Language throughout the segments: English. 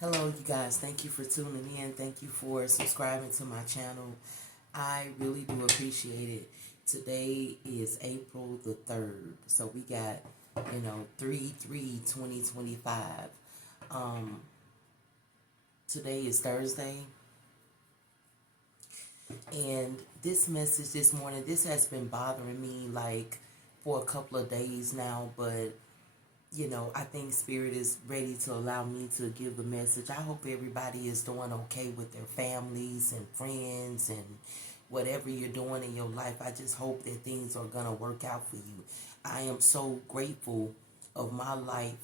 Hello, you guys. Thank you for tuning in. Thank you for subscribing to my channel. I really do appreciate it. Today is April the 3rd. So we got, 3/3/2025. Um, Today is Thursday. And this message this morning, this has been bothering me like for a couple of days now, but I think Spirit is ready to allow me to give the message. I hope everybody is doing okay with their families and friends and whatever you're doing in your life. I just hope that things are going to work out for you. I am so grateful of my life,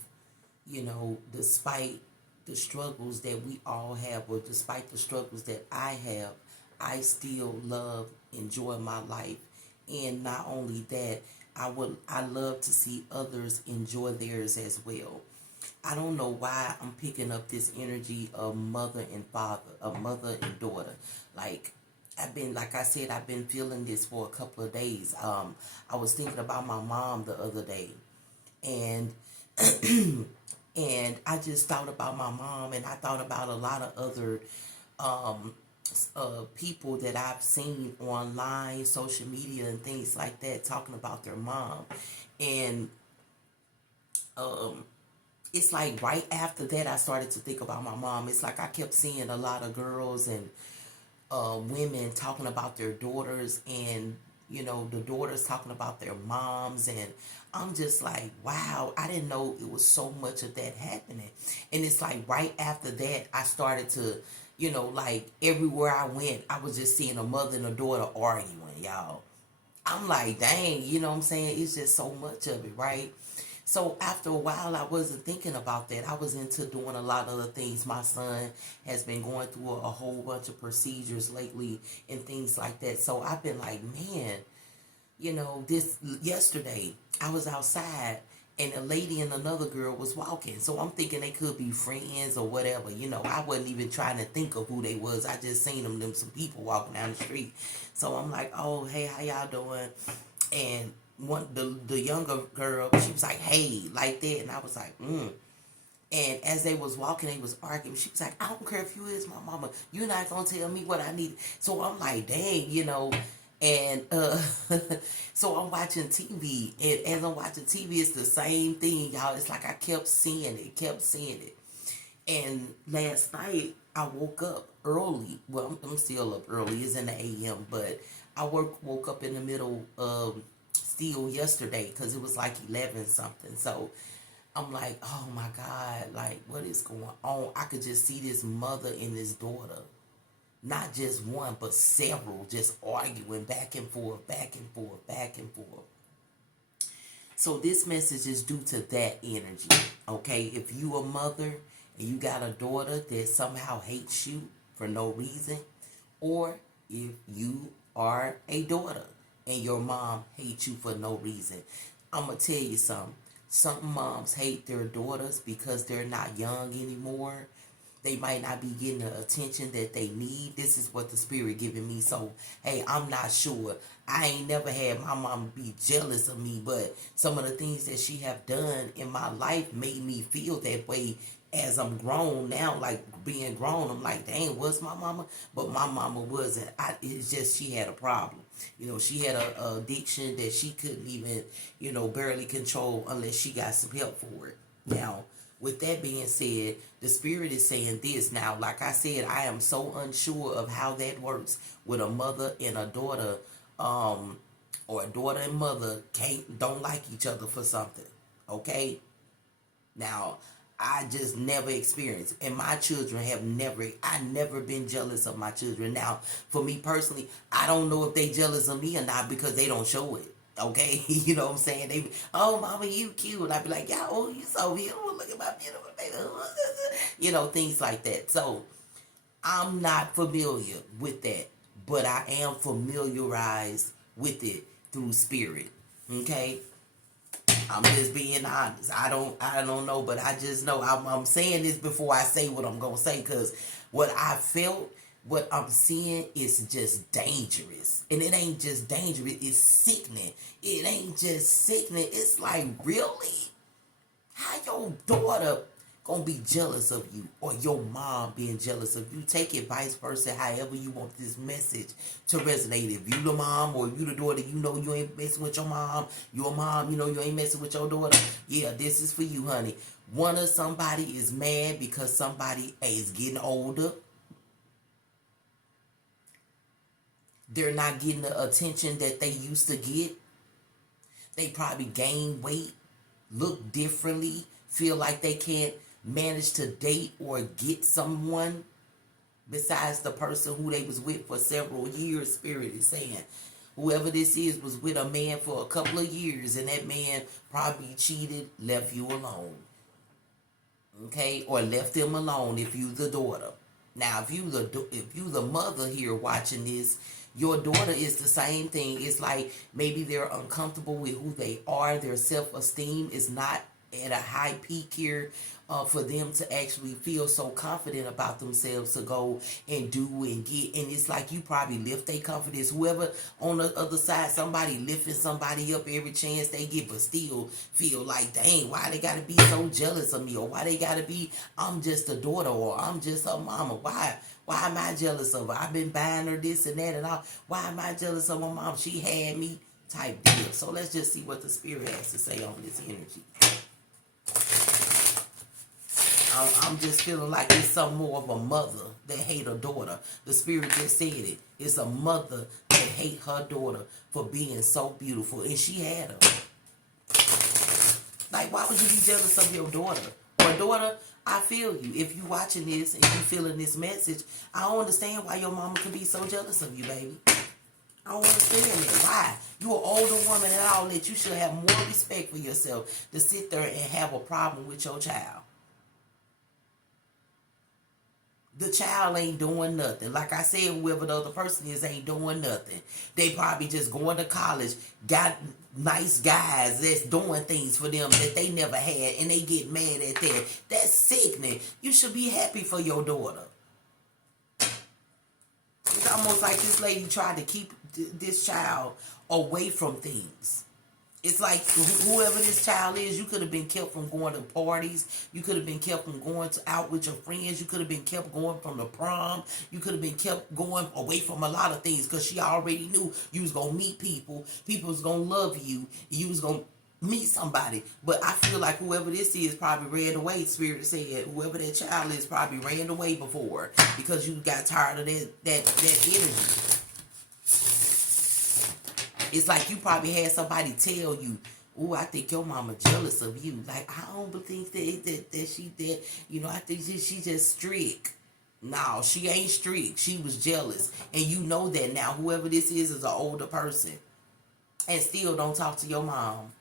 despite the struggles that we all have, or despite the struggles that I have, I still enjoy my life. And not only that, I love to see others enjoy theirs as well. I don't know why I'm picking up this energy of mother and father, of mother and daughter. Like I said, I've been feeling this for a couple of days. I was thinking about my mom the other day, and and I just thought about my mom, and I thought about a lot of other um, people that I've seen online, social media, and things like that, talking about their mom. And um, it's like right after that, I started to think about my mom. It's like I kept seeing a lot of girls and women talking about their daughters, and the daughters talking about their moms, and I'm just like, wow, I didn't know it was so much of that happening. And it's like right after that, I started to, like everywhere I went, I was just seeing a mother and a daughter arguing, y'all. I'm like, dang, you know what I'm saying? It's just so much of it, right? So after a while, I wasn't thinking about that. I was into doing a lot of other things. My son has been going through a whole bunch of procedures lately and things like that. So I've been like, man, this yesterday I was outside and a lady and another girl was walking. So I'm thinking they could be friends or whatever. I wasn't even trying to think of who they was. I just seen them some people walking down the street. So I'm like, oh, hey, how y'all doing? And the younger girl, she was like, hey, like that. And I was like, And as they was walking, they was arguing. She was like, I don't care if you is my mama. You're not going to tell me what I need. So I'm like, dang. And so I'm watching TV. And as I'm watching TV, it's the same thing, y'all. It's like I kept seeing it. And last night, I woke up early. Well, I'm still up early. It's in the a.m. But I woke up in the middle of still yesterday because it was like 11 something. So I'm like, oh my God, like what is going on? I could just see this mother and this daughter, not just one, but several, just arguing back and forth, back and forth, back and forth. So this message is due to that energy, okay? If you a mother and you got a daughter that somehow hates you for no reason, or if you are a daughter and your mom hates you for no reason, I'm going to tell you something. Some moms hate their daughters because they're not young anymore. They might not be getting the attention that they need. This is what the Spirit giving me. So, hey, I'm not sure. I ain't never had my mom be jealous of me, but some of the things that she have done in my life made me feel that way as I'm grown now, like being grown. I'm like, dang, was my mama? But my mama wasn't. It's just she had a problem. She had a addiction that she couldn't even, barely control unless she got some help for it. Now, with that being said, the Spirit is saying this. Now, like I said, I am so unsure of how that works with a mother and a daughter, or a daughter and mother don't like each other for something. Okay? Now, I just never experienced, and my children I never been jealous of my children. Now, for me personally, I don't know if they jealous of me or not because they don't show it. Okay, you know what I'm saying? They, oh, mama, you cute. And I be like, yeah, oh, you so beautiful. Look at my beautiful baby. Things like that. So I'm not familiar with that, but I am familiarized with it through spirit. Okay, I'm just being honest. I don't know, but I just know I'm saying this before I say what I'm gonna say, because what I felt, what I'm seeing is just dangerous, and it ain't just dangerous. It's sickening. It ain't just sickening. It's like, really, how your daughter gonna be jealous of you, or your mom being jealous of you. Take it vice versa, however you want this message to resonate. If you the mom or if you the daughter, you know you ain't messing with your mom. Your mom, you know you ain't messing with your daughter. Yeah, this is for you, honey. One of somebody is mad because somebody is getting older. They're not getting the attention that they used to get. They probably gain weight, look differently, feel like they can't manage to date or get someone besides the person who they was with for several years. Spirit is saying whoever this is was with a man for a couple of years, and that man probably cheated, left you alone. Okay, or left them alone if you the daughter. Now, if you the mother here watching this, your daughter is the same thing. It's like maybe they're uncomfortable with who they are. Their self-esteem is not at a high peak here for them to actually feel so confident about themselves to go and do and get. And it's like you probably lift their confidence. Whoever on the other side, somebody lifting somebody up every chance they get, but still feel like, dang, why they gotta be so jealous of me? Or why they gotta be, I'm just a daughter, or I'm just a mama. Why am I jealous of her? I've been buying her this and that and all. Why am I jealous of my mom? She had me, type deal. So let's just see what the spirit has to say on this energy. I'm just feeling like it's some more of a mother that hate her daughter. The spirit just said it. It's a mother that hate her daughter for being so beautiful. And she had her. Like, why would you be jealous of your daughter? Or daughter, I feel you. If you watching this and you feeling this message, I don't understand why your mama could be so jealous of you, baby. I don't understand that. Why? You an older woman and all that. You should have more respect for yourself to sit there and have a problem with your child. The child ain't doing nothing. Like I said, whoever the other person is ain't doing nothing. They probably just going to college, got nice guys that's doing things for them that they never had, and they get mad at that. That's sickening. You should be happy for your daughter. It's almost like this lady tried to keep this child away from things. It's like whoever this child is, you could have been kept from going to parties. You could have been kept from going out with your friends. You could have been kept going from the prom. You could have been kept going away from a lot of things because she already knew you was going to meet people. People was going to love you. You was going to meet somebody. But I feel like whoever this is probably ran away. Spirit said whoever that child is probably ran away before because you got tired of that energy. It's like you probably had somebody tell you, "Oh, I think your mama jealous of you." Like, I don't believe that she did. You know, I think she just strict. No, she ain't strict. She was jealous, and you know that now. Whoever this is an older person, and still don't talk to your mom.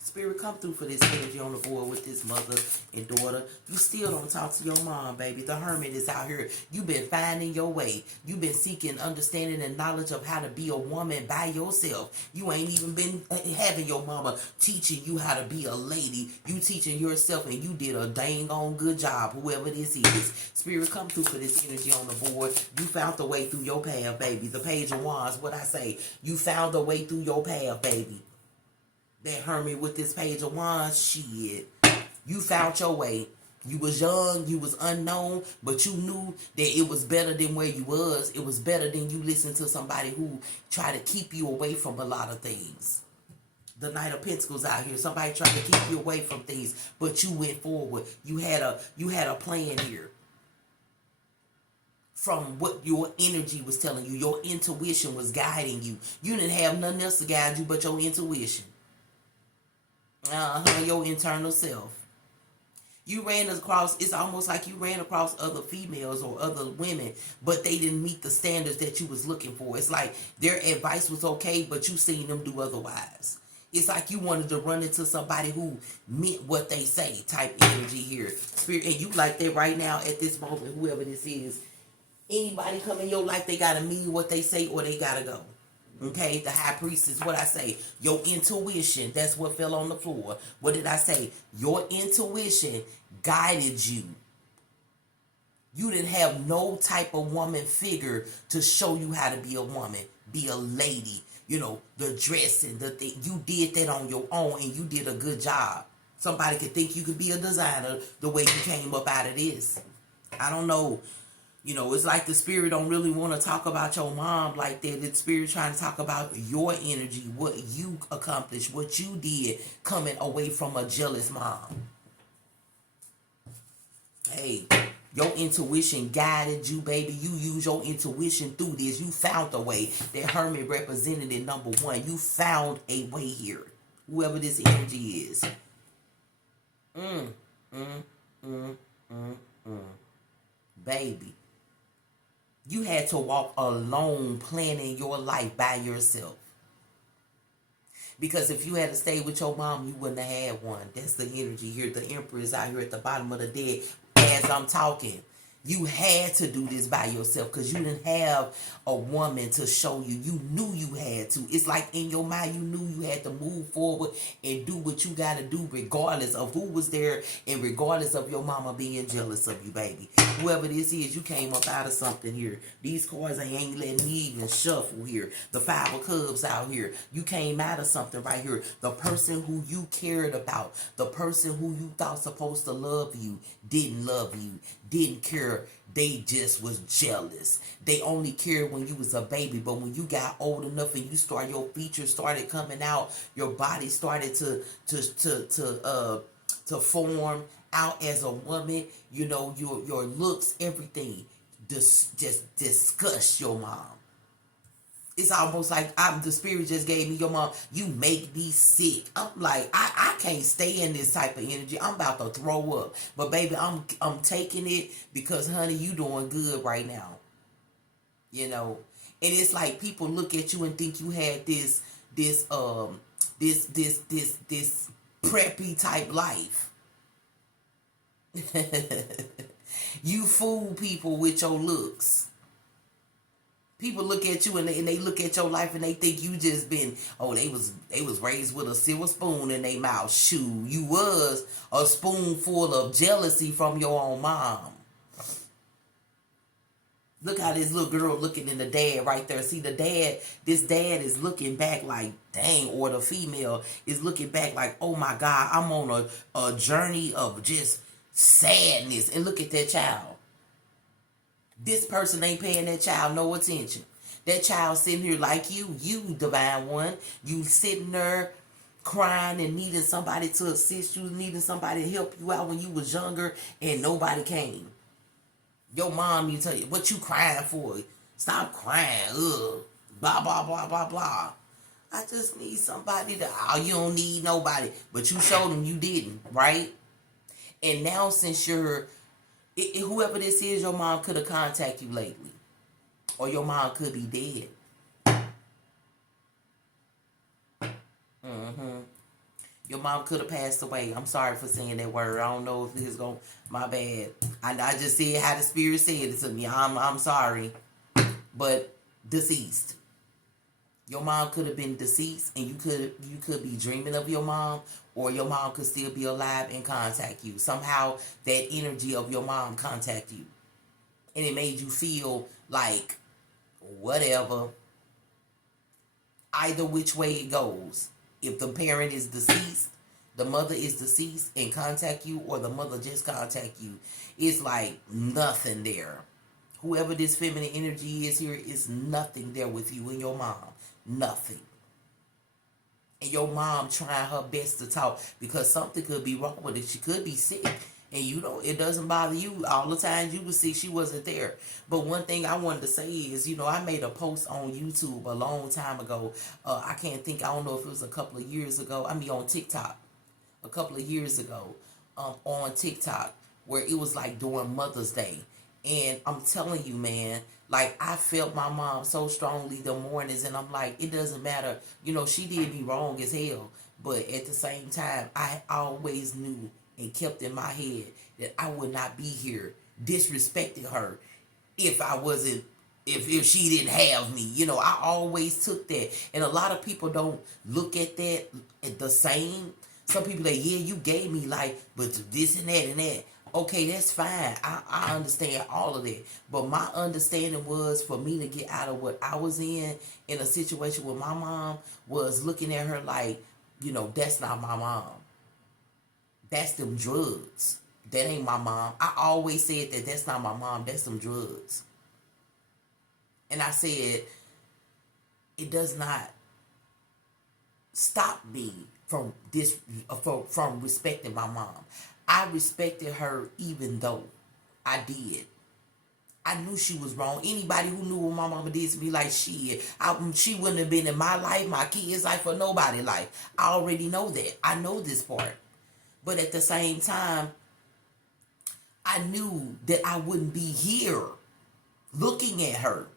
Spirit, come through for this energy on the board with this mother and daughter. You still don't talk to your mom, baby. The hermit is out here. You've been finding your way. You've been seeking understanding and knowledge of how to be a woman by yourself. You ain't even been having your mama teaching you how to be a lady. You teaching yourself, and you did a dang on good job, whoever this is. Spirit, come through for this energy on the board. You found the way through your path, baby. The Page of Wands, what I say. You found the way through your path, baby. That hermit with this Page of Wands, shit. You found your way. You was young, you was unknown, but you knew that it was better than where you was. It was better than you listened to somebody who tried to keep you away from a lot of things. The Knight of Pentacles out here. Somebody tried to keep you away from things, but you went forward. You had a plan here. From what your energy was telling you, your intuition was guiding you. You didn't have nothing else to guide you but your intuition. Your internal self. You ran across, it's almost like you ran across other females or other women, but they didn't meet the standards that you was looking for. It's like their advice was okay, but you seen them do otherwise. It's like you wanted to run into somebody who meant what they say, type energy here. Spirit, and you like that right now at this moment, whoever this is. Anybody come in your life, they gotta mean what they say or they gotta go. Okay, the High Priestess, what I say, your intuition, that's what fell on the floor. What did I say? Your intuition guided you. You didn't have no type of woman figure to show you how to be a woman, be a lady. You know, the dressing, the thing. You did that on your own, and you did a good job. Somebody could think you could be a designer the way you came up out of this. I don't know. You know, it's like the spirit don't really want to talk about your mom like that. The spirit trying to talk about your energy, what you accomplished, what you did coming away from a jealous mom. Hey, your intuition guided you, baby. You use your intuition through this. You found a way. That Hermit represented it, number one. You found a way here. Whoever this energy is. Mm, mm, mm, mm, mm. Baby. You had to walk alone planning your life by yourself. Because if you had to stay with your mom, you wouldn't have had one. That's the energy here. The Emperor is out here at the bottom of the deck as I'm talking. You had to do this by yourself because you didn't have a woman to show you. You knew you had to. It's like in your mind, you knew you had to move forward and do what you got to do regardless of who was there and regardless of your mama being jealous of you, baby. Whoever this is, you came up out of something here. These cards ain't letting me even shuffle here. The Five of Cups out here. You came out of something right here. The person who you cared about, the person who you thought supposed to love you, didn't love you, didn't care. They just was jealous. They only cared when you was a baby, but when you got old enough and your features started coming out, your body started to form out as a woman. You know, your looks, everything just disgust your mom. It's almost like the spirit just gave me your mom. You make me sick. I'm like, I can't stay in this type of energy. I'm about to throw up. But baby, I'm taking it because honey, you doing good right now. You know? And it's like people look at you and think you had this preppy type life. You fool people with your looks. People look at you and they look at your life and they think you just been, they was raised with a silver spoon in their mouth. Shoot, you was a spoonful of jealousy from your own mom. Look how this little girl looking in the dad right there. See the dad, this dad is looking back like, dang, or the female is looking back like, oh my God, I'm on a journey of just sadness. And look at that child. This person ain't paying that child no attention. That child sitting here like you divine one. You sitting there crying and needing somebody to assist you, needing somebody to help you out when you was younger and nobody came. Your mom, you tell you, what you crying for? Stop crying. Ugh. Blah, blah, blah, blah, blah. I just need somebody to, you don't need nobody. But you showed them you didn't, right? And now since whoever this is, your mom could have contacted you lately. Or your mom could be dead. Mm-hmm. Your mom could have passed away. I'm sorry for saying that word. I don't know if this is going, my bad. I just said how the spirit said it to me. I'm sorry. But deceased. Your mom could have been deceased and you could be dreaming of your mom, or your mom could still be alive and contact you. Somehow that energy of your mom contact you. And it made you feel like whatever. Either which way it goes. If the parent is deceased, the mother is deceased and contact you, or the mother just contact you, it's like nothing there. Whoever this feminine energy is here is nothing there with you and your mom. Nothing. And your mom trying her best to talk because something could be wrong with it. She could be sick. And it doesn't bother you. All the times you were sick, she wasn't there. But one thing I wanted to say is, I made a post on YouTube a long time ago. I don't know if it was a couple of years ago. On TikTok. A couple of years ago on TikTok, where it was like during Mother's Day. And I'm telling you, man, like I felt my mom so strongly the mornings, and I'm like, it doesn't matter. She did me wrong as hell. But at the same time, I always knew and kept in my head that I would not be here disrespecting her if she didn't have me. I always took that. And a lot of people don't look at that the same. Some people say, yeah, you gave me life, but this and that and that. Okay, that's fine. I understand all of that. But my understanding was for me to get out of what I was in a situation with my mom, was looking at her like, that's not my mom. That's them drugs. That ain't my mom. I always said that that's not my mom. That's some drugs. And I said, it does not stop me from from respecting my mom. I respected her even though I did. I knew she was wrong. Anybody who knew what my mama did to me, like shit, she wouldn't have been in my life, my kids' life, or nobody's life. I already know that. I know this part. But at the same time, I knew that I wouldn't be here looking at her.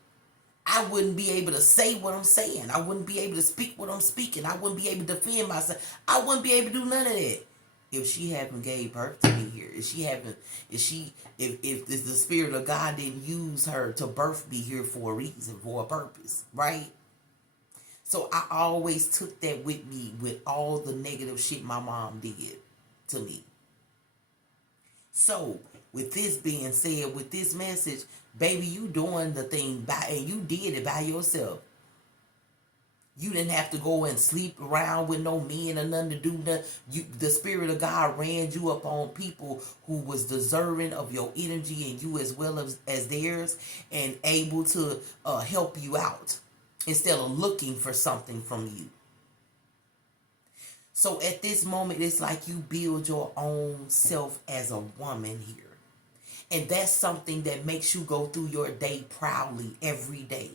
I wouldn't be able to say what I'm saying. I wouldn't be able to speak what I'm speaking. I wouldn't be able to defend myself. I wouldn't be able to do none of that if she hadn't gave birth to me here. If the Spirit of God didn't use her to birth me here for a reason, for a purpose, right? So I always took that with me with all the negative shit my mom did to me. So with this being said, with this message, baby, you doing the thing and you did it by yourself. You didn't have to go and sleep around with no men or nothing to do nothing. The Spirit of God ran you up on people who was deserving of your energy and you as well as theirs, and able to help you out instead of looking for something from you. So at this moment, it's like you build your own self as a woman here. And that's something that makes you go through your day proudly every day.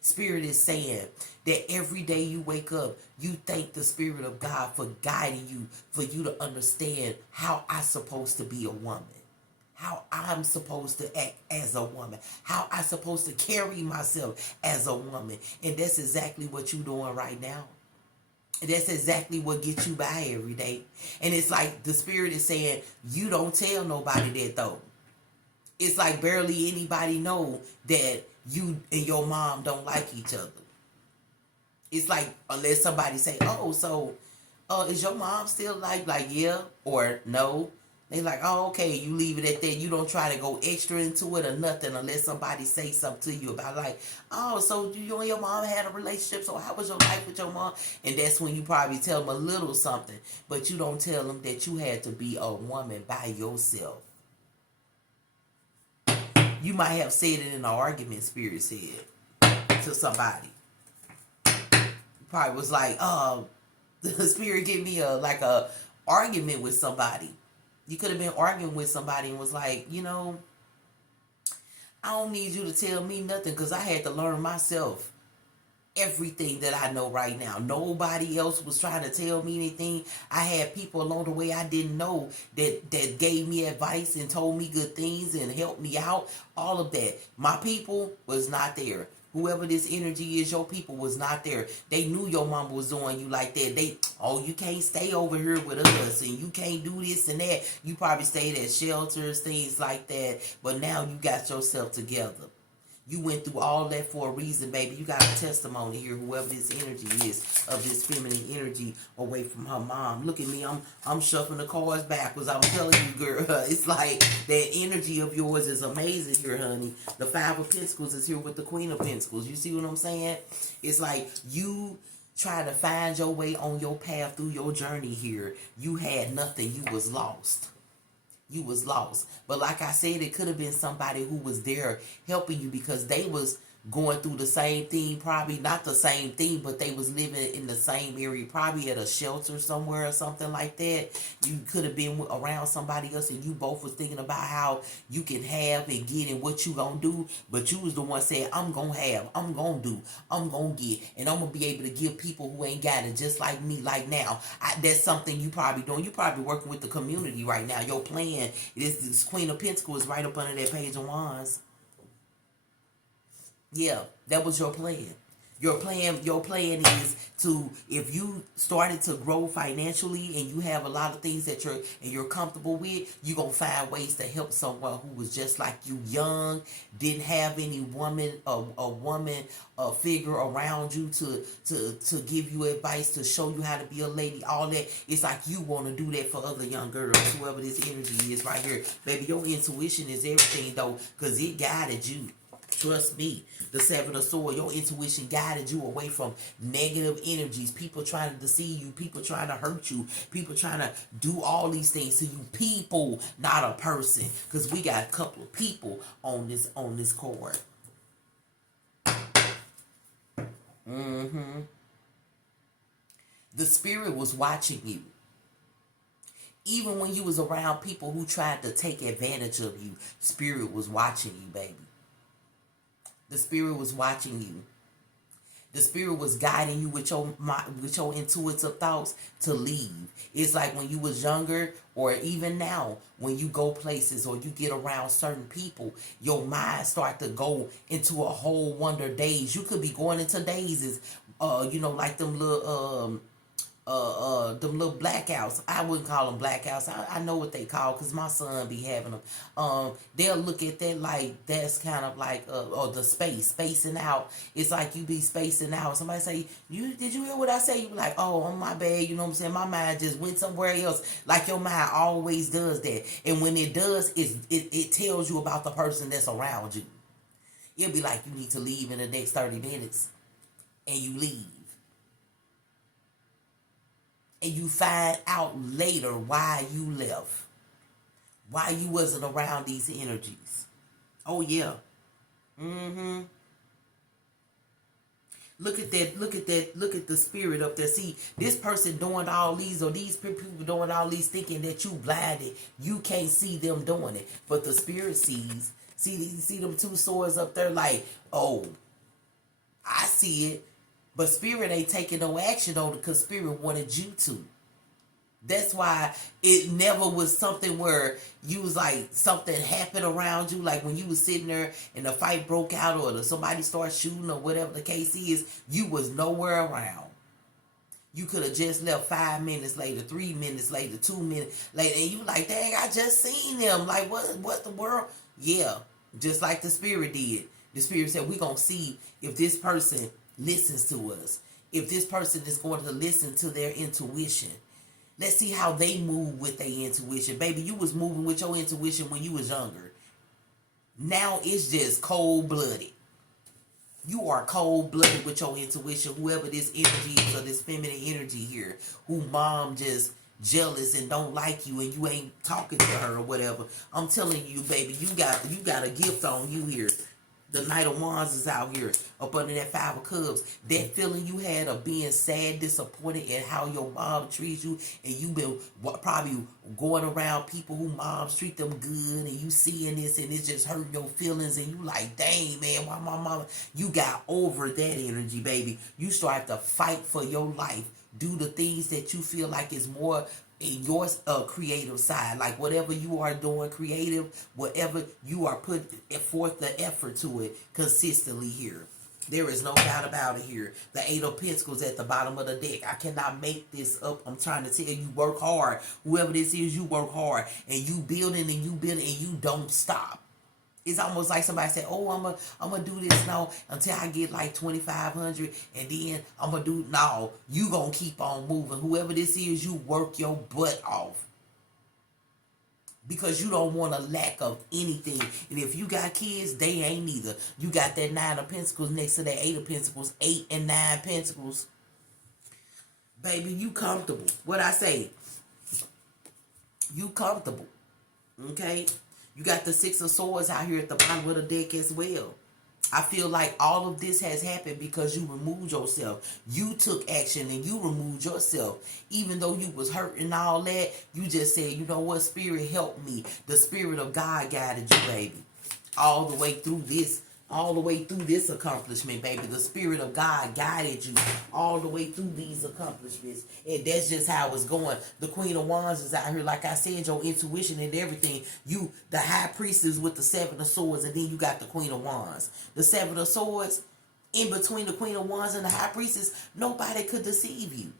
Spirit is saying that every day you wake up, you thank the Spirit of God for guiding you, for you to understand how I'm supposed to be a woman, how I'm supposed to act as a woman, how I'm supposed to carry myself as a woman. And that's exactly what you're doing right now. And that's exactly what gets you by every day. And it's like the Spirit is saying, you don't tell nobody that though. It's like barely anybody know that you and your mom don't like each other. It's like, unless somebody say, oh, so is your mom still like yeah or no? They like, oh, okay, you leave it at that. You don't try to go extra into it or nothing unless somebody say something to you about like, oh, so you and your mom had a relationship, so how was your life with your mom? And that's when you probably tell them a little something, but you don't tell them that you had to be a woman by yourself. You might have said it in an argument, Spirit said, to somebody. Probably was like, the Spirit gave me a argument with somebody. You could have been arguing with somebody and was like, I don't need you to tell me nothing because I had to learn myself everything that I know right now. Nobody else was trying to tell me anything. I had people along the way I didn't know that gave me advice and told me good things and helped me out. All of that. My people was not there. Whoever this energy is, your people was not there. They knew your mama was doing you like that. You can't stay over here with us and you can't do this and that. You probably stayed at shelters, things like that. But now you got yourself together. You went through all that for a reason, baby. You got a testimony here, whoever this energy is, of this feminine energy away from her mom. Look at me, I'm shuffling the cards backwards. I'm telling you, girl, it's like that energy of yours is amazing here, honey. The Five of Pentacles is here with the Queen of Pentacles. You see what I'm saying? It's like you trying to find your way on your path through your journey here. You had nothing. You was lost. You was lost. But like I said, it could have been somebody who was there helping you because they was going through the same thing, probably not the same thing, but they was living in the same area, probably at a shelter somewhere or something like that. You could have been around somebody else and you both was thinking about how you can have and get and what you gonna do, but you was the one saying, I'm gonna have, I'm gonna do, I'm gonna get, and I'm gonna be able to give people who ain't got it, just like me, like now. That's something you probably doing. You probably working with the community right now. Your plan, this Queen of Pentacles is right up under that Page of Wands. Yeah, that was your plan. Your plan is to, if you started to grow financially and you have a lot of things that you're comfortable with, you're gonna find ways to help someone who was just like you, young, didn't have any woman figure around you to give you advice, to show you how to be a lady, all that. It's like you want to do that for other young girls, whoever this energy is right here. Baby, your intuition is everything though, because it guided you. Trust me, the Seven of Swords, your intuition guided you away from negative energies, people trying to deceive you, people trying to hurt you, people trying to do all these things to you. People, not a person, because we got a couple of people on this card. The spirit was watching you. Even when you was around people who tried to take advantage of you, spirit was watching you, baby. The spirit was watching you. The spirit was guiding you with your intuitive thoughts to leave. It's like when you was younger, or even now, when you go places or you get around certain people, your mind start to go into a whole wonder daze. You could be going into dazes, like them little blackouts. I wouldn't call them blackouts. I know what they call, because my son be having them. They'll look at that like that's kind of like or the spacing out. It's like you be spacing out. Somebody say, did you hear what I say? You be like, oh, on my bad. You know what I'm saying? My mind just went somewhere else. Like your mind always does that. And when it does, it tells you about the person that's around you. It'll be like, you need to leave in the next 30 minutes. And you leave. And you find out later why you left. Why you wasn't around these energies. Oh, yeah. Look at that. Look at that. Look at the spirit up there. See, this person doing all these, or these people doing all these, thinking that you blinded. You can't see them doing it. But the spirit sees. See them two swords up there like, oh, I see it. But spirit ain't taking no action on it, because spirit wanted you to. That's why it never was something where you was like, something happened around you. Like when you was sitting there and the fight broke out, or somebody started shooting, or whatever the case is, you was nowhere around. You could have just left 5 minutes later, 3 minutes later, 2 minutes later. And you like, dang, I just seen them. Like, what the world? Yeah, just like the spirit did. The spirit said, we're going to see if this person listens to us, if this person is going to listen to their intuition. Let's see how they move with their intuition. Baby, you was moving with your intuition when you was younger. Now it's just cold-blooded. You are cold-blooded with your intuition. Whoever this energy is, or this feminine energy here, who mom just jealous and don't like you, and you ain't talking to her or whatever. I'm telling you, baby, you got a gift on you here. The Knight of Wands is out here up under that Five of Cups. That feeling you had of being sad, disappointed at how your mom treats you, and you've been probably going around people who moms treat them good, and you seeing this, and it's just hurting your feelings, and you like, dang, man, why my mama? You got over that energy, baby. You start to fight for your life. Do the things that you feel like is more in your creative side, like whatever you are doing creative, whatever you are putting forth the effort to it consistently here. There is no doubt about it here. The Eight of Pentacles at the bottom of the deck. I cannot make this up. I'm trying to tell you, work hard. Whoever this is, you work hard, and you building and you building, and you don't stop. It's almost like somebody said, oh, I'm gonna do this now until I get like 2,500, and then I'm gonna do, no, you gonna keep on moving. Whoever this is, you work your butt off, because you don't want a lack of anything. And if you got kids, they ain't either. You got that Nine of Pentacles next to that Eight of Pentacles, 8 and 9 Pentacles. Baby, you comfortable. What I say? You comfortable. Okay? You got the Six of Swords out here at the bottom of the deck as well. I feel like all of this has happened because you removed yourself. You took action and you removed yourself. Even though you was hurt and all that, you just said, you know what, Spirit, help me. The Spirit of God guided you, baby. All the way through this. All the way through this accomplishment, baby. The Spirit of God guided you all the way through these accomplishments. And that's just how it's going. The Queen of Wands is out here. Like I said, your intuition and everything. You, the High Priestess with the Seven of Swords. And then you got the Queen of Wands. The Seven of Swords, in between the Queen of Wands and the High Priestess, nobody could deceive you.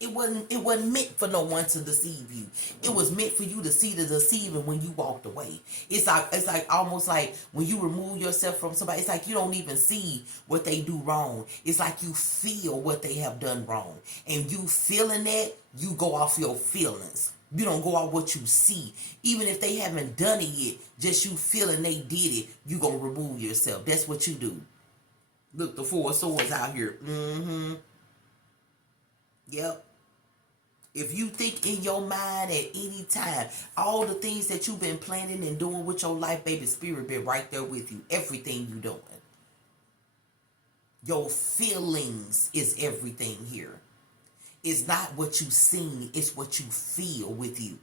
It wasn't meant for no one to deceive you. It was meant for you to see the deceiving when you walked away. It's like almost like when you remove yourself from somebody, it's like you don't even see what they do wrong. It's like you feel what they have done wrong. And you feeling that, you go off your feelings. You don't go out what you see. Even if they haven't done it yet, just you feeling they did it, you gonna remove yourself. That's what you do. Look, the Four of Swords out here. Yep. If you think in your mind at any time, all the things that you've been planning and doing with your life, baby, spirit been right there with you. Everything you doing. Your feelings is everything here. It's not what you seen, it's what you feel with you.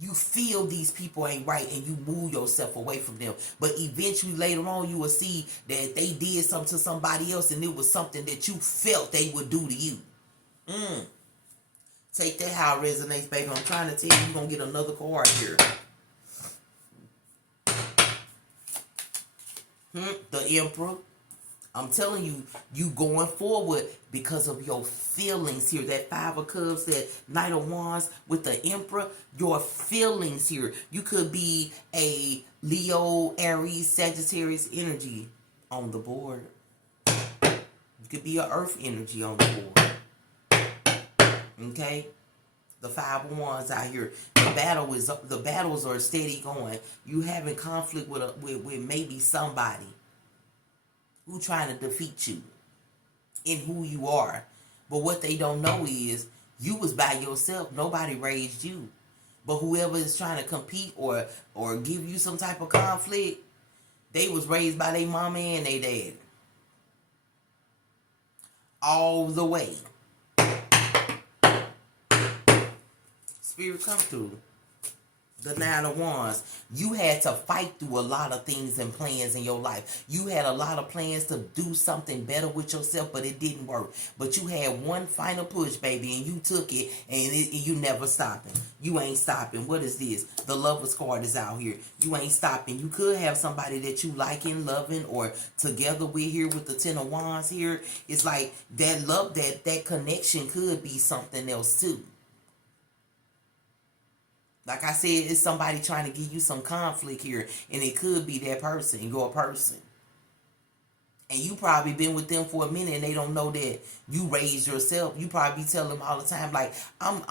You feel these people ain't right and you move yourself away from them. But eventually later on you will see that they did something to somebody else and it was something that you felt they would do to you. Take that how it resonates, baby. I'm trying to tell you, you're going to get another card here. The Emperor. I'm telling you, you going forward because of your feelings here. That Five of Cups, that Knight of Wands with the Emperor, your feelings here. You could be a Leo, Aries, Sagittarius energy on the board. You could be an Earth energy on the board. Okay? The Five of Wands out here. The battles are steady going. You having conflict with maybe somebody who trying to defeat you in who you are. But what they don't know is you was by yourself. Nobody raised you. But whoever is trying to compete or give you some type of conflict, they was raised by their mama and their dad. All the way. Spirit come through. The Nine of Wands. You had to fight through a lot of things and plans in your life. You had a lot of plans to do something better with yourself, but it didn't work. But you had one final push, baby, and you took it, and you never stopping. You ain't stopping. What is this? The Lover's card is out here. You ain't stopping. You could have somebody that you liking, loving, or together with here with the Ten of Wands here. It's like that love, that connection could be something else too. Like I said, it's somebody trying to give you some conflict here. And it could be that person, your person. And you probably been with them for a minute and they don't know that you raised yourself. You probably tell them all the time, like, I'm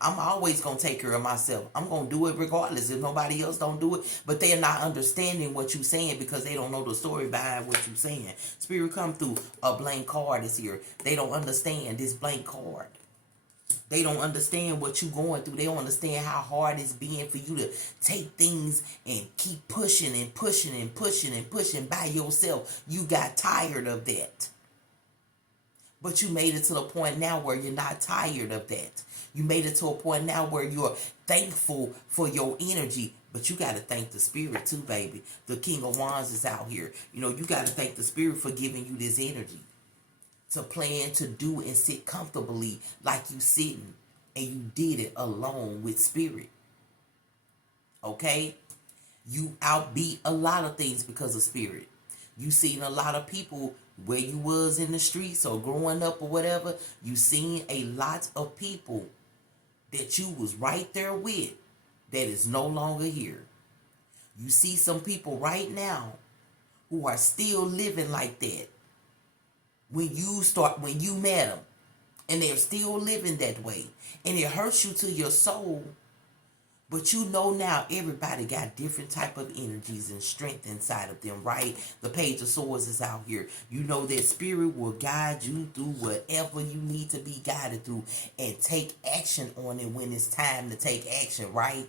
always going to take care of myself. I'm going to do it regardless if nobody else don't do it. But they're not understanding what you're saying because they don't know the story behind what you're saying. Spirit come through, a blank card is here. They don't understand this blank card. They don't understand what you're going through. They don't understand how hard it's been for you to take things and keep pushing and pushing and pushing and pushing by yourself. You got tired of that. But you made it to the point now where you're not tired of that. You made it to a point now where you're thankful for your energy. But you got to thank the Spirit too, baby. The King of Wands is out here. You know, you got to thank the Spirit for giving you this energy. To plan to do and sit comfortably like you sitting and you did it alone with Spirit. Okay? You outbeat a lot of things because of Spirit. You seen a lot of people where you was in the streets or growing up or whatever. You seen a lot of people that you was right there with that is no longer here. You see some people right now who are still living like that. When you met them, and they're still living that way, and it hurts you to your soul, but you know now everybody got different type of energies and strength inside of them, right? The Page of Swords is out here. You know that Spirit will guide you through whatever you need to be guided through and take action on it when it's time to take action, right?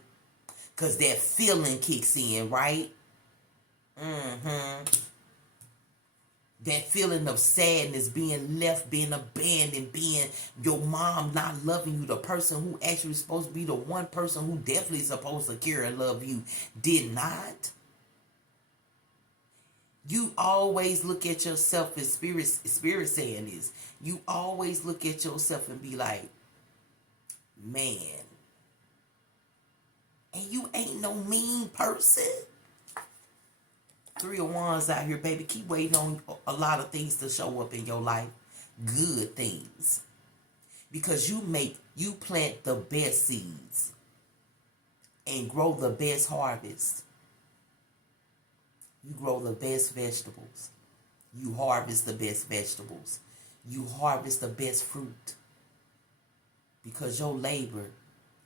Because that feeling kicks in, right? That feeling of sadness, being left, being abandoned, being your mom not loving you, the person who actually is supposed to be the one person who definitely is supposed to care and love you, did not. You always look at yourself as spirit saying this. You always look at yourself and be like, man, and you ain't no mean person. Three of Wands out here, baby. Keep waiting on a lot of things to show up in your life. Good things. Because you plant the best seeds and grow the best harvest. You grow the best vegetables. You harvest the best vegetables. You harvest the best fruit. Because your labor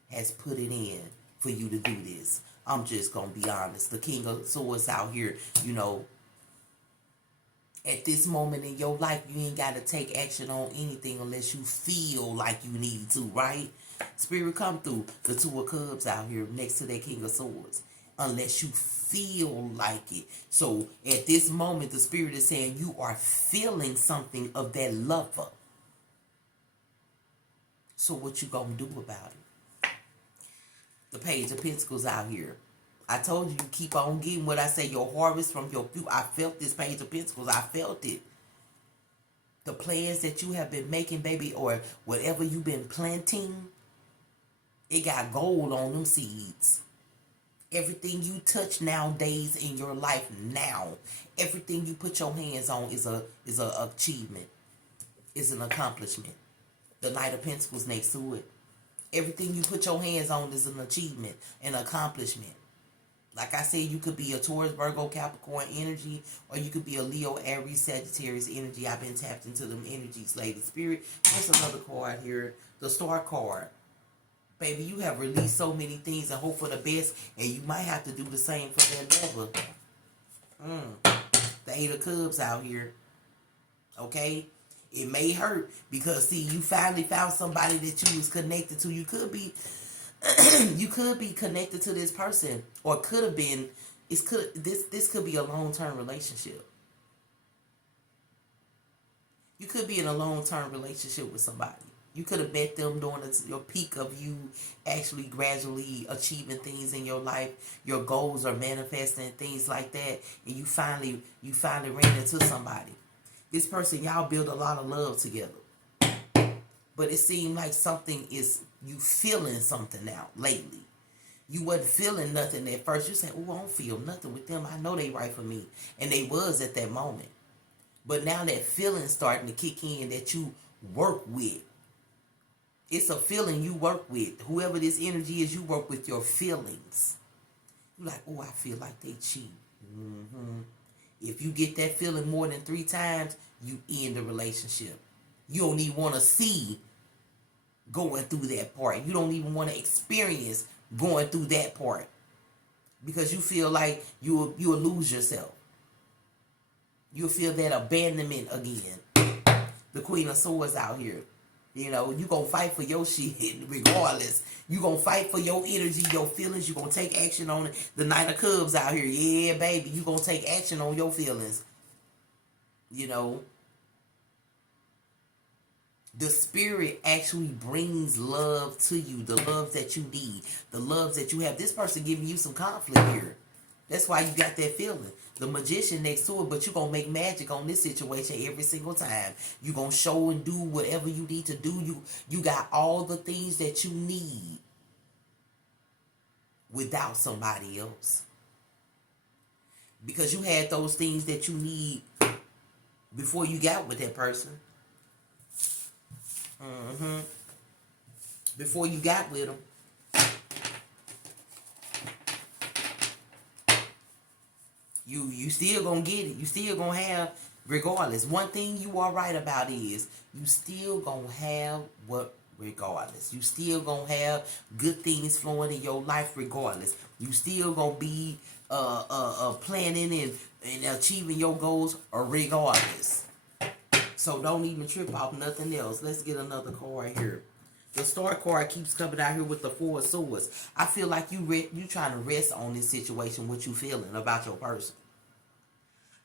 has put it in for you to do this. I'm just going to be honest. The King of Swords out here, you know, at this moment in your life, you ain't got to take action on anything unless you feel like you need to, right? Spirit come through. The Two of Cups out here next to that King of Swords. Unless you feel like it. So at this moment, the Spirit is saying you are feeling something of that lover. So what you gonna do about it? The Page of Pentacles out here. I told you, you keep on getting what I say, your harvest from your fruit. I felt this Page of Pentacles. I felt it. The plans that you have been making, baby, or whatever you've been planting, it got gold on them seeds. Everything you touch nowadays in your life now, everything you put your hands on is a achievement, is an accomplishment. The Knight of Pentacles next to it. Everything you put your hands on is an achievement, an accomplishment. Like I said, you could be a Taurus, Virgo, Capricorn energy, or you could be a Leo, Aries, Sagittarius energy. I've been tapped into them energies, Lady Spirit. There's another card here, the Star card. Baby, you have released so many things and hope for the best, and you might have to do the same for that lover. The Eight of Cups out here. Okay? It may hurt because, see, you finally found somebody that you was connected to. You could be you could be connected to this person, or could have been. This could be a long-term relationship. You could be in a long-term relationship with somebody. You could have met them during your peak of you actually gradually achieving things in your life. Your goals are manifesting, things like that, and you finally ran into somebody. This person, y'all build a lot of love together. But it seemed like you feeling something now lately. You wasn't feeling nothing at first. You said, oh, I don't feel nothing with them. I know they right for me. And they was at that moment. But now that feeling starting to kick in that you work with. It's a feeling you work with. Whoever this energy is, you work with your feelings. You're like, oh, I feel like they cheat. If you get that feeling more than 3 times, you end the relationship. You don't even want to see going through that part. You don't even want to experience going through that part. Because you feel like you'll lose yourself. You'll feel that abandonment again. The Queen of Swords out here. You know, you going to fight for your shit regardless. You going to fight for your energy, your feelings. You going to take action on it. The Knight of Cups out here. Yeah, baby. You going to take action on your feelings. You know. The Spirit actually brings love to you. The love that you need. The love that you have. This person giving you some conflict here. That's why you got that feeling. The Magician next to it, but you're going to make magic on this situation every single time. You're going to show and do whatever you need to do. You got all the things that you need without somebody else. Because you had those things that you need before you got with that person. Before you got with them. You still gonna get it. You still gonna have, regardless. One thing you are right about is you still gonna have what regardless. You still gonna have good things flowing in your life regardless. You still gonna be planning and achieving your goals regardless. So don't even trip off nothing else. Let's get another card here. The Star card keeps coming out here with the Four of Swords. I feel like you trying to rest on this situation, what you feeling about your person.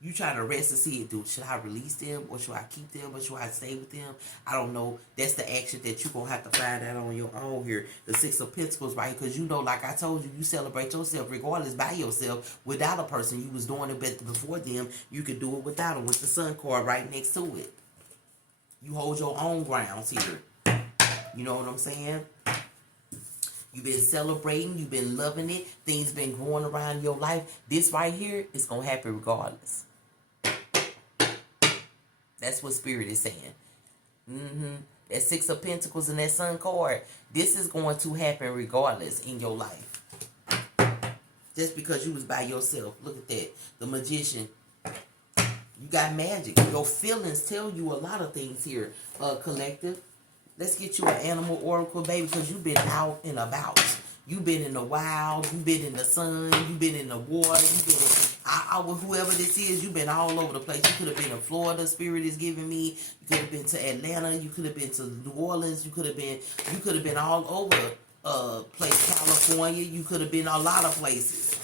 You trying to rest and see it, dude. Should I release them, or should I keep them, or should I stay with them? I don't know. That's the action that you're going to have to find out on your own here. The Six of Pentacles, right? Because you know, like I told you, you celebrate yourself regardless by yourself without a person. You was doing it before them. You could do it without them with the Sun card right next to it. You hold your own grounds here. You know what I'm saying? You've been celebrating. You've been loving it. Things been growing around your life. This right here is going to happen regardless. That's what Spirit is saying. That Six of Pentacles and that Sun card. This is going to happen regardless in your life. Just because you was by yourself. Look at that. The Magician. You got magic. Your feelings tell you a lot of things here, collective. Let's get you an animal oracle, baby, because you've been out and about. You've been in the wild. You've been in the sun. You've been in the water. You've been whoever this is, you've been all over the place. You could have been in Florida, Spirit is giving me. You could have been to Atlanta. You could have been to New Orleans. You could have been all over place, California. You could have been a lot of places.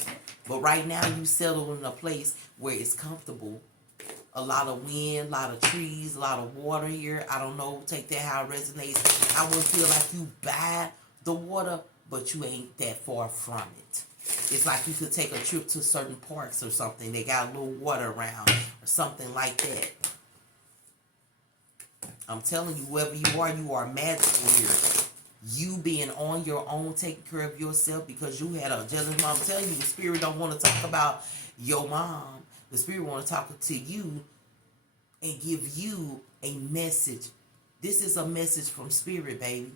But right now you settled in a place where it's comfortable. A lot of wind, a lot of trees, a lot of water here. I don't know, take that how it resonates. I wouldn't feel like you by the water, but you ain't that far from it. It's like you could take a trip to certain parks or something. They got a little water around or something like that. I'm telling you, whoever you are magical here. You being on your own, taking care of yourself because you had a jealous mom. I'm telling you, the Spirit don't want to talk about your mom. The Spirit want to talk to you and give you a message. This is a message from Spirit, baby.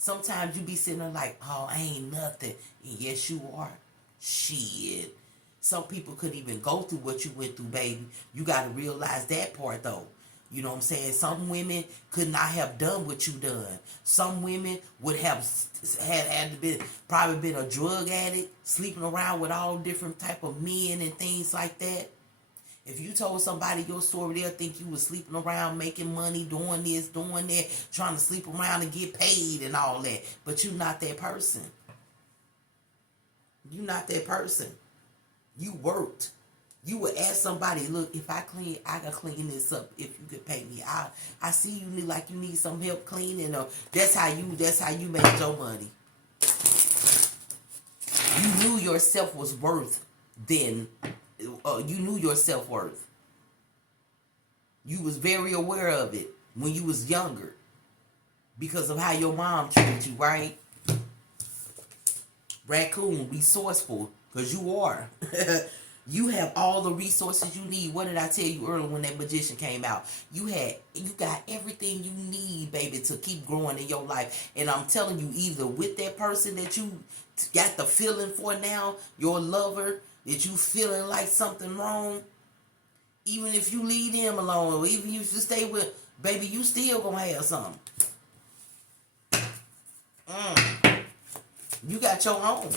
Sometimes you be sitting there like, oh, I ain't nothing. And yes, you are. Shit. Some people couldn't even go through what you went through, baby. You got to realize that part, though. You know what I'm saying? Some women could not have done what you done. Some women would have probably been a drug addict, sleeping around with all different type of men and things like that. If you told somebody your story, they'll think you was sleeping around, making money, doing this, doing that, trying to sleep around and get paid and all that. But you're not that person. You're not that person. You worked. You would ask somebody, look, if I can clean this up if you could pay me. I see you need some help cleaning. Or that's how you made your money. You knew your self was worth then. You knew your self-worth. You was very aware of it when you was younger because of how your mom treated you, right? Raccoon, resourceful, because you are. You have all the resources you need. What did I tell you earlier when that magician came out? You got everything you need, baby, to keep growing in your life. And I'm telling you, either with that person that you got the feeling for now, your lover, that you feeling like something wrong, even if you leave them alone, or even if you stay with, baby, you still gonna have something. You got your own.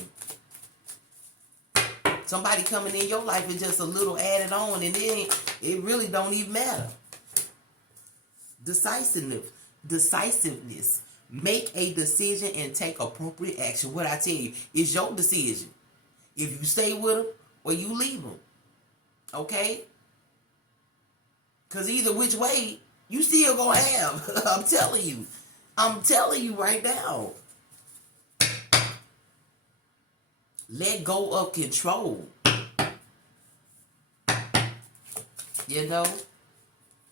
Somebody coming in your life is just a little added on, and then it really don't even matter. Decisiveness. Make a decision and take appropriate action. What I tell you, it's your decision. If you stay with them or you leave them. Okay? Because either which way, you still gonna have. I'm telling you. I'm telling you right now. Let go of control. You know?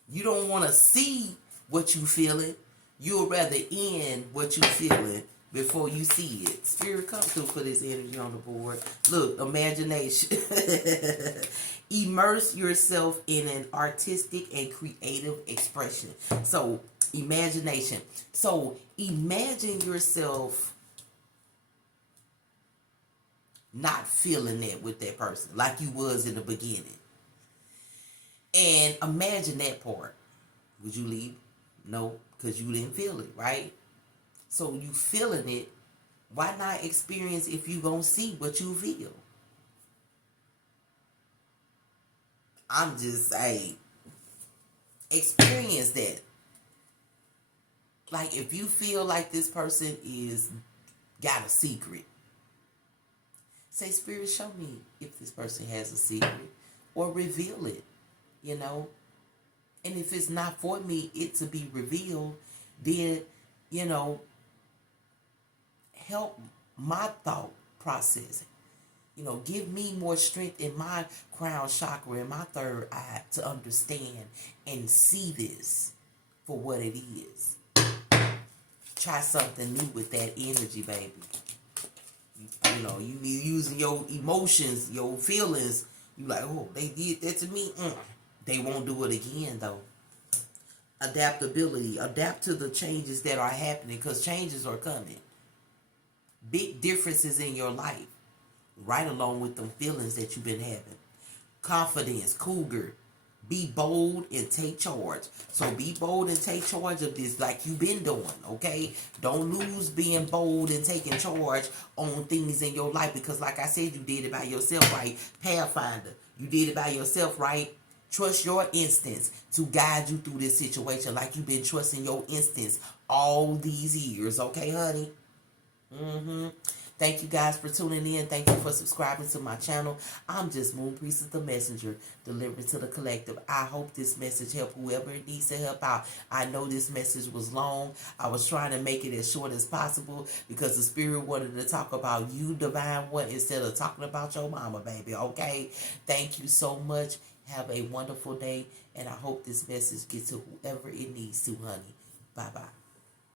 You don't want to see what you feeling. You'll rather end what you feeling before you see it. Spirit, come through for this energy on the board. Look, imagination. Immerse yourself in an artistic and creative expression. So, imagination. So, imagine yourself not feeling that with that person like you was in the beginning. And imagine that part. Would you leave? No, because you didn't feel it, right? So you feeling it. Why not experience if you gonna see what you feel? I'm just saying, experience that. Like if you feel like this person is got a secret, say, Spirit, show me if this person has a secret, or reveal it, you know. And if it's not for me, it to be revealed, then, you know, help my thought process. You know, give me more strength in my crown chakra and my third eye to understand and see this for what it is. Try something new with that energy, baby. You know, you be using your emotions, your feelings. You like, oh, they did that to me. They won't do it again, though. Adaptability. Adapt to the changes that are happening, because changes are coming. Big differences in your life, right along with them feelings that you've been having. Confidence, cougar, Be bold and take charge. So be bold and take charge of this like you've been doing, okay? Don't lose being bold and taking charge on things in your life because like I said, you did it by yourself, right? Pathfinder, you did it by yourself, right? Trust your instincts to guide you through this situation like you've been trusting your instincts all these years, okay, honey? Thank you guys for tuning in. Thank you for subscribing to my channel. I'm just Moon Priestess, the messenger, delivering to the collective. I hope this message helped whoever it needs to help out. I know this message was long. I was trying to make it as short as possible because the spirit wanted to talk about you, divine one, instead of talking about your mama, baby. Okay? Thank you so much. Have a wonderful day, and I hope this message gets to whoever it needs to, honey. Bye-bye.